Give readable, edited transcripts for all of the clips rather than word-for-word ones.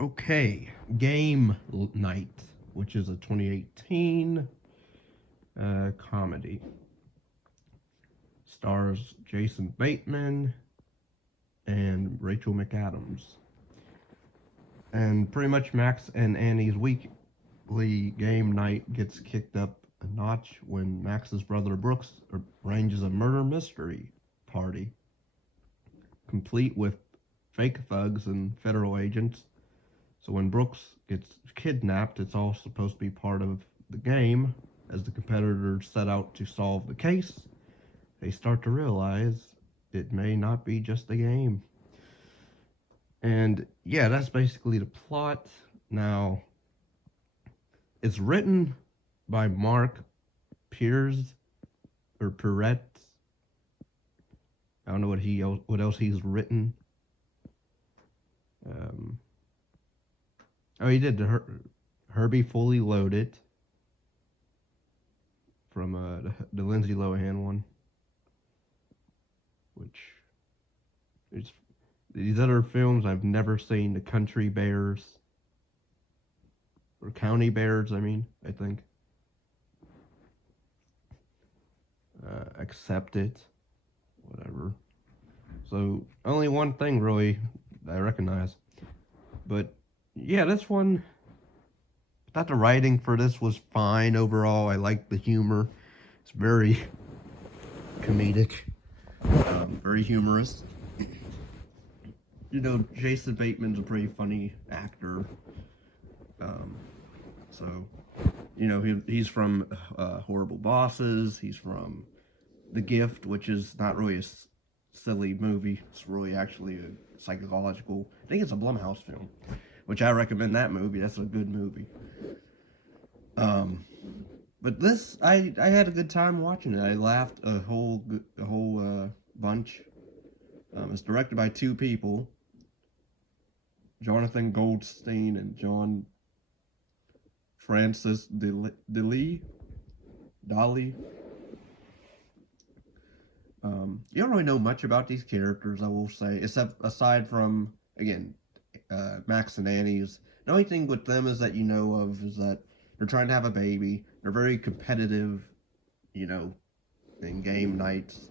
Okay, Game Night, which is a 2018 comedy. Stars Jason Bateman and Rachel McAdams. And pretty much Max and Annie's weekly game night gets kicked up a notch when Max's brother Brooks arranges a murder mystery party, complete with fake thugs and federal agents. So when Brooks gets kidnapped, it's all supposed to be part of the game. As the competitors set out to solve the case, they start to realize it may not be just a game. And yeah, that's basically the plot. Now, it's written by Mark Perez or Perez. I don't know what else he's written. He did Herbie Fully Loaded from the Lindsay Lohan one, which is these other films I've never seen. The Country Bears or County Bears, I think. Accept It, whatever. So only one thing really that I recognize, but yeah, this one. I thought the writing for this was fine overall. I like the humor. It's very comedic, very humorous. Jason Bateman's a pretty funny actor. So, he's from Horrible Bosses. He's from The Gift, which is not really a silly movie. It's really actually a psychological. I think it's a Blumhouse film, which I recommend that movie. That's a good movie. But this, I had a good time watching it. I laughed a whole bunch. It's directed by two people, Jonathan Goldstein and John Francis Daley. You don't really know much about these characters, I will say, except aside from, again, Max and Annie's. The only thing with them is that you know of is that they're trying to have a baby. They're very competitive, in game nights,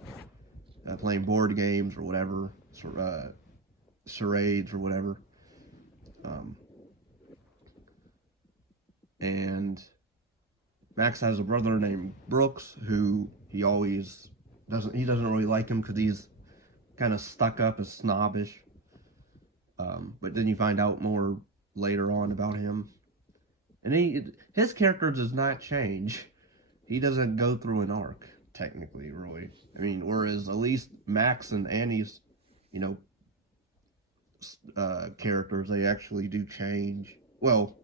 playing board games or whatever, charades or whatever. And Max has a brother named Brooks who he doesn't really like him because he's kind of stuck up and snobbish. But then you find out more later on about him. And his character does not change. He doesn't go through an arc, technically, really. Whereas at least Max and Annie's, characters, they actually do change. Well,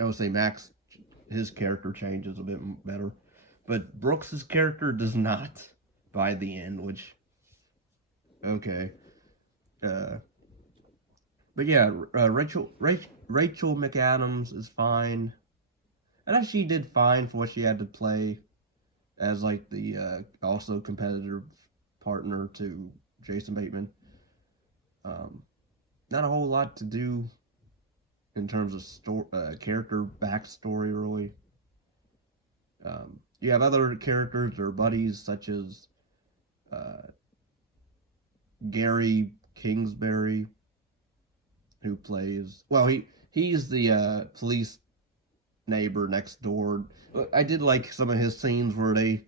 I would say Max, his character changes a bit better. But Brooks's character does not by the end, which, okay. But yeah, Rachel McAdams is fine. And she did fine for what she had to play as like the also competitive partner to Jason Bateman. Not a whole lot to do in terms of character backstory, really. You have other characters or buddies such as Gary Kingsbury, who plays. Well, he's the police neighbor next door. I did like some of his scenes where they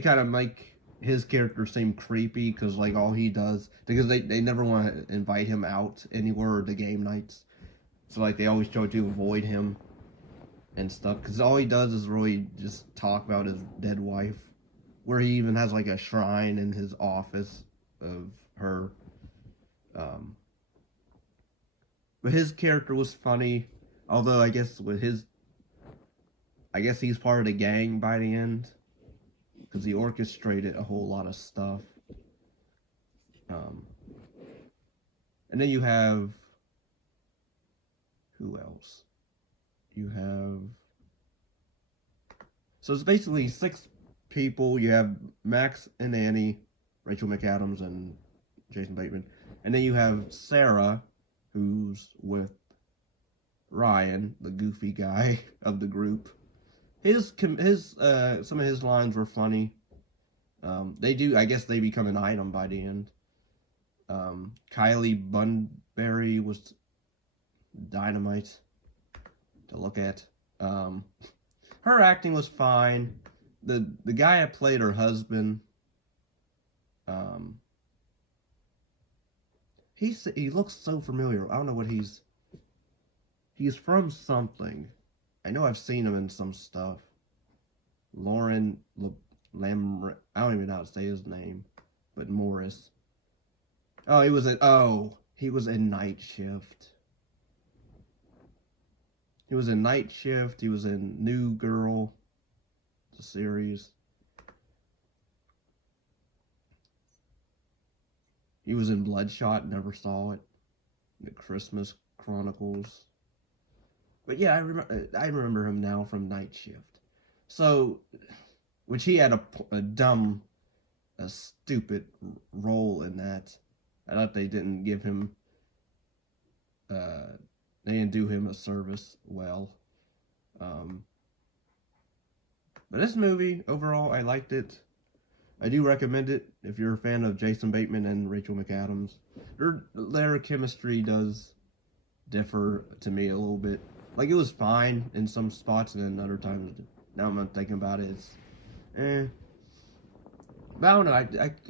kind of make his character seem creepy because like all he does, because they never want to invite him out anywhere to game nights, so like they always try to avoid him and stuff because all he does is really just talk about his dead wife, where he even has like a shrine in his office of her. But his character was funny, although I guess he's part of the gang by the end, because he orchestrated a whole lot of stuff. And then you have, who else? So it's basically 6 people. You have Max and Annie, Rachel McAdams, and Jason Bateman. And then you have Sarah, who's with Ryan, the goofy guy of the group. Some of his lines were funny. I guess they become an item by the end. Kylie Bunbury was dynamite to look at. Her acting was fine. The guy that played her husband, he looks so familiar. I don't know what he's from something. I know I've seen him in some stuff. Lauren Lam, I don't even know how to say his name, but Morris. Oh, he was in Night Shift. He was in Night Shift. He was in New Girl, the series. He was in Bloodshot. Never saw it. The Christmas Chronicles. But yeah, I remember him now from Night Shift. So, which he had a stupid role in that. I thought they didn't give him, they didn't do him a service well. But this movie, overall, I liked it. I do recommend it if you're a fan of Jason Bateman and Rachel McAdams. Their chemistry does differ to me a little bit. Like, it was fine in some spots, and then other times, now I'm not thinking about it, it's But I don't know,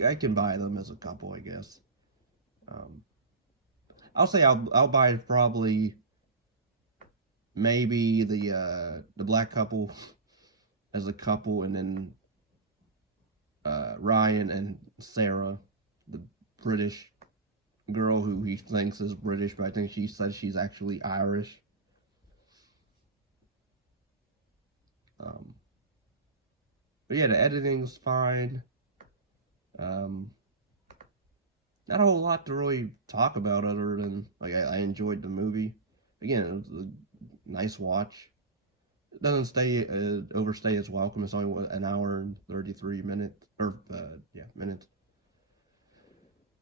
I can buy them as a couple, I guess. I'll say I'll buy probably maybe the black couple as a couple, and then Ryan and Sarah, the British girl who he thinks is British, but I think she says she's actually Irish. But yeah, the editing's fine. Not a whole lot to really talk about other than, like, I enjoyed the movie. Again, it was a nice watch. It doesn't overstay its welcome. It's only an hour and 33 minutes, minutes.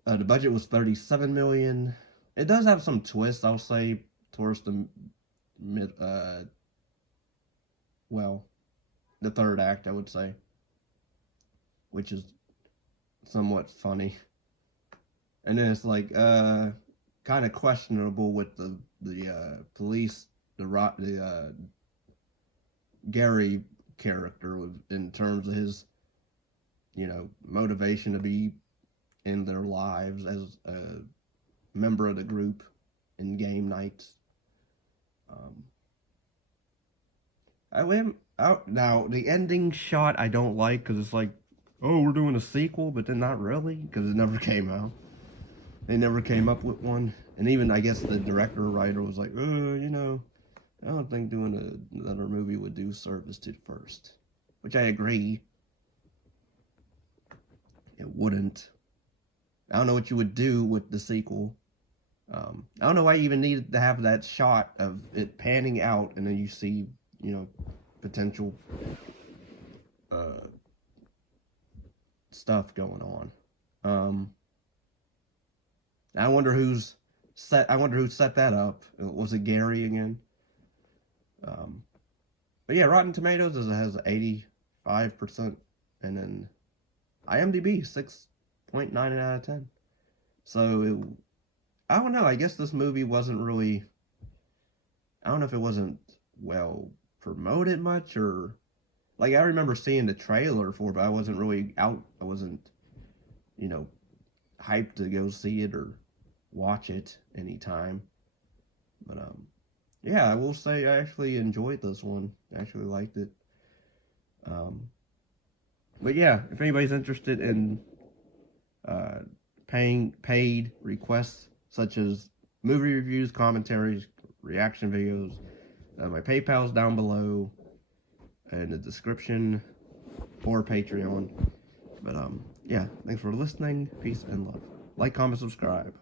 The budget was $37 million. It does have some twists, I'll say, towards the the third act, I would say, which is somewhat funny. And then it's like kind of questionable with the police, the Gary character in terms of his, motivation to be in their lives as a member of the group in game nights. Now the ending shot I don't like, because it's like, oh, we're doing a sequel, but then not really, because it never came out. They never came up with one. And even, I guess, the director or writer was like, I don't think doing another movie would do service to the first. Which I agree. It wouldn't. I don't know what you would do with the sequel. I don't know why you even needed to have that shot of it panning out, and then you see, potential stuff going on. I wonder who set that up. Was it Gary again? But yeah, Rotten Tomatoes has 85%, and then IMDb 6.9 out of 10. So I don't know. I guess this movie wasn't really. I don't know if it wasn't well promoted much, or like I remember seeing the trailer for it, but I wasn't really out. I wasn't, hyped to go see it or watch it anytime. But yeah, I will say I actually enjoyed this one. I actually liked it. But yeah, if anybody's interested in paid requests such as movie reviews, commentaries, reaction videos, my PayPal's down below in the description, or Patreon. But yeah, thanks for listening. Peace and love. Like, comment, subscribe.